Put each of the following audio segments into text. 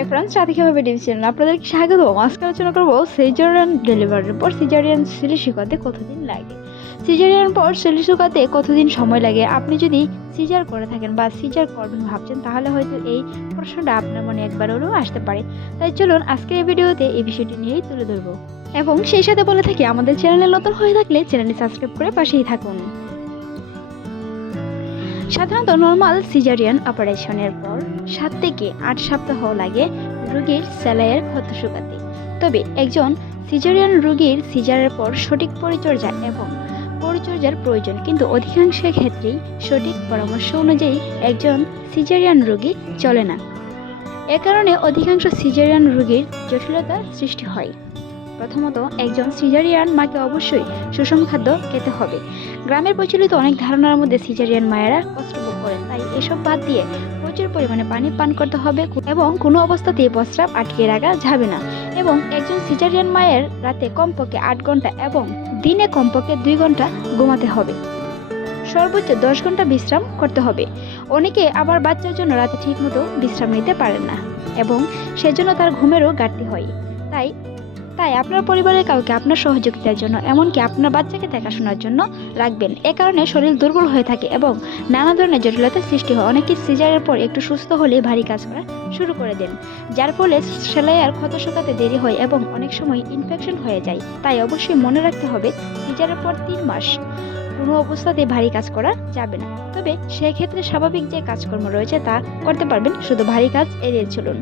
Hi friends Radhe কীভাবে division আপনাদেরকে স্বাগত আজকে আলোচনা করব সিজারিয়ান ডেলিভারির পর সিজারিয়ান সিলি শুকাতে কতদিন লাগে? সিজারিয়ান পর সিলি শুকাতে কতদিন সময় লাগে? আপনি যদি সিজার করে থাকেন বা সিজার করবেন ভাবছেন, তাহলে হয়তো এই প্রশ্নটা আপনার মনে একবার হলেও আসতে পারে। তাই চলুন আজকের এই ভিডিওতে এই বিষয়টি নিয়েই তুলে ধরবো। এবং সেই সাথে বলে থাকি, আমাদের চ্যানেলে নতুন হয়ে থাকলে চ্যানেলটি সাবস্ক্রাইব করে পাশেই থাকুন। সাধারণত নর্মাল সিজারিয়ান অপারেশনের পর সাত থেকে আট সপ্তাহ লাগে রোগীর স্যালাইয়ের ক্ষত শুকাতে। তবে একজন সিজারিয়ান রোগীর সিজারের পর সঠিক পরিচর্যা এবং পরিচর্যার প্রয়োজন, কিন্তু অধিকাংশ ক্ষেত্রেই সঠিক পরামর্শ অনুযায়ী একজন সিজারিয়ান রোগী চলে না। এ কারণে অধিকাংশ সিজারিয়ান রোগীর জটিলতা সৃষ্টি হয়। প্রথমত, একজন সিজারিয়ান মাকে অবশ্যই সুষম খাদ্য খেতে হবে। গ্রামের প্রচলিত অনেক ধারণার মধ্যে সিজারিয়ান মায়েরা কষ্ট ভোগ করেন। তাই এসব বাদ দিয়ে প্রচুর পরিমাণে পানি পান করতে হবে এবং কোনো অবস্থাতেই প্রস্রাব আটকে রাখা যাবে না। এবং একজন সিজারিয়ান মায়ের রাতে কমপক্ষে আট ঘণ্টা এবং দিনে কমপক্ষে দুই ঘণ্টা ঘুমাতে হবে। সর্বোচ্চ দশ ঘণ্টা বিশ্রাম করতে হবে। অনেকে আবার বাচ্চার জন্য রাতে ঠিকমতো বিশ্রাম নিতে পারেন না এবং সেজন্য তার ঘুমেরও ঘাটতি হয়। তাই তাই আপনার পরিবারের কাউকে আপনার সহযোগিতার জন্য, এমনকি আপনার বাচ্চাকে দেখাশোনার জন্য রাখবেন। এ কারণে শরীর দুর্বল হয়ে থাকে এবং নানা ধরনের জটিলতার সৃষ্টি হয়। অনেকে সিজারের পর একটু সুস্থ হলে ভারী কাজ করা শুরু করে দেন, যার ফলে সেলাইয়ার ক্ষত শুকাতে দেরি হয় এবং অনেক সময় ইনফেকশন হয়ে যায়। তাই অবশ্যই মনে রাখতে হবে, সিজারের পর তিন মাস কোনো অবস্থাতে ভারী কাজ করা যাবে না। তবে সেক্ষেত্রে স্বাভাবিক যে কাজকর্ম রয়েছে তা করতে পারবেন, শুধু ভারী কাজ এড়িয়ে চলুন।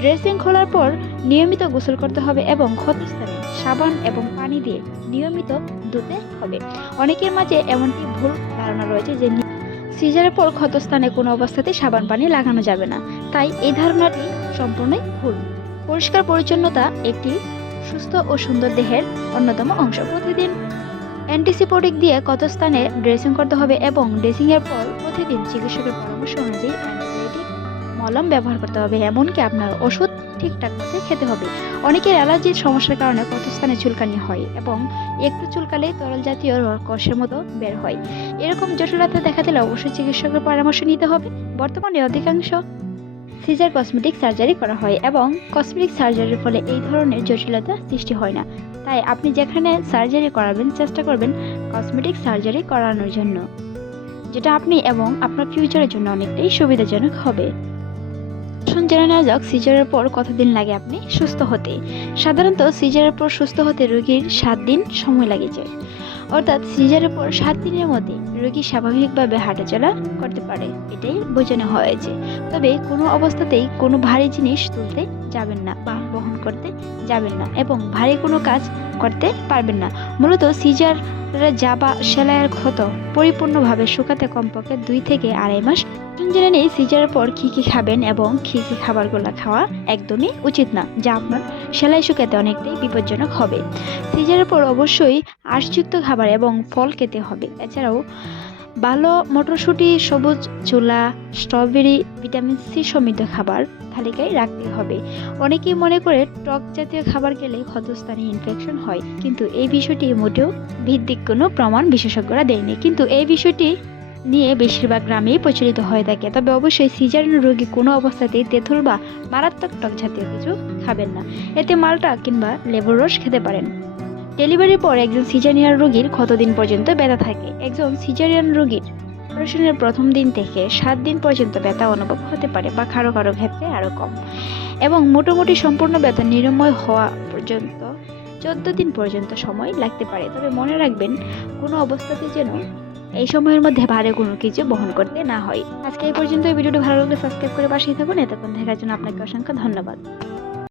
ড্রেসিং খোলার পর নিয়মিত গোসল করতে হবে এবং ক্ষতস্থানে সাবান এবং পানি দিয়ে নিয়মিত ধুতে হবে। অনেকের মাঝে এমনটি ভুল ধারণা রয়েছে যে সিজারের পর ক্ষতস্থানে কোনো অবস্থাতে সাবান পানি লাগানো যাবে না। তাই এই ধারণাটি সম্পূর্ণই ভুল। পরিষ্কার পরিচ্ছন্নতা একটি সুস্থ ও সুন্দর দেহের অন্যতম অংশ। প্রতিদিন অ্যান্টিসিপোটিক দিয়ে কত স্থানে ড্রেসিং করতে হবে এবং ড্রেসিংয়ের পর প্রতিদিন চিকিৎসকের পরামর্শ অনুযায়ী অ্যান্টিবায়োটিক মলম ব্যবহার করতে হবে, এমনকি আপনার ওষুধ ঠিকঠাক মতো খেতে হবে। অনেকের অ্যালার্জির সমস্যার কারণে কত স্থানে চুলকানি হয় এবং একটু চুলকালে তরল জাতীয় কষের মতো বের হয়। এরকম জটিলতা দেখা দিলে অবশ্যই চিকিৎসকের পরামর্শ নিতে হবে। বর্তমানে অধিকাংশ সিজার কসমেটিক সার্জারি করা হয় এবং কসমেটিক সার্জারির ফলে এই ধরনের জটিলতা সৃষ্টি হয় না। তাই আপনি যেখানে সার্জারি করাবেন, চেষ্টা করবেন কসমেটিক সার্জারি করানোর জন্য, যেটা আপনি এবং আপনার ফিউচারের জন্য অনেকটাই সুবিধাজনক হবে। আসুন জেনে নেওয়া যাক, সিজারের পর কতদিন লাগে আপনি? সুস্থ হতে। সাধারণত সিজারের পর সুস্থ হতে রোগীর সাত দিন সময় লাগে যায় অর্থাৎ সিজারের পর সাত দিনের মধ্যে রোগী স্বাভাবিকভাবে হাঁটাচলা করতে পারে, এটাই বোঝানো হয়েছে তবে কোনো অবস্থাতেই কোনো ভারী জিনিস তুলতে যাবেন না বা বহন করতে যাবেন না এবং ভারী কোনো কাজ করতে পারবেন না। মূলত সিজার যা বা সেলাইয়ের ক্ষত পরিপূর্ণভাবে শুকাতে কমপক্ষে দুই থেকে আড়াই মাস। জেনে নেই সিজারের পর কী কী খাবেন এবং কী কী খাবারগুলো খাওয়া একদমই উচিত না, যা আপনার সেলাই শুকাতে অনেকটাই বিপজ্জনক হবে। সিজারের পর অবশ্যই আশযুক্ত খাবার এবং ফল খেতে হবে। এছাড়াও ভালো মটরশুঁটি, সবুজ ছোলা স্ট্রবেরি, ভিটামিন সি সমৃদ্ধ খাবার তালিকায় রাখতে হবে। অনেকেই মনে করে টক জাতীয় খাবার খেলে ক্ষতস্থানে ইনফেকশন হয়, কিন্তু এই বিষয়টি মোটেও ভিত্তিক কোনো প্রমাণ বিশেষজ্ঞরা দেয়নি। কিন্তু এই বিষয়টি নিয়ে বেশিরভাগ গ্রামেই প্রচলিত হয়ে থাকে। তবে অবশ্যই সিজারিন রোগী কোনো অবস্থাতেই তেঁতুল বা মারাত্মক টক জাতীয় কিছু খাবেন না। এতে মালটা কিংবা লেবুর রস খেতে পারেন। ডেলিভারির পর একজন সিজারিয়ান রোগীর কতদিন পর্যন্ত ব্যথা থাকে? একজন সিজারিয়ান রোগীর অপারেশনের প্রথম দিন থেকে সাত দিন পর্যন্ত ব্যথা অনুভব হতে পারে বা কারও কারও ক্ষেত্রে আরও কম। এবং মোটামুটি সম্পূর্ণ ব্যথা নিরাময় হওয়া পর্যন্ত চোদ্দ দিন পর্যন্ত সময় লাগতে পারে। তবে মনে রাখবেন, কোনো অবস্থাতে যেন এই সময়ের মধ্যে ভারে কোনো কিছু বহন করতে না হয়। আজকে এই পর্যন্ত এই ভিডিওটি ভালো লাগলে সাবস্ক্রাইব করে পাশেই থাকুন। এতক্ষণ দেখার জন্য আপনাকে অসংখ্য ধন্যবাদ।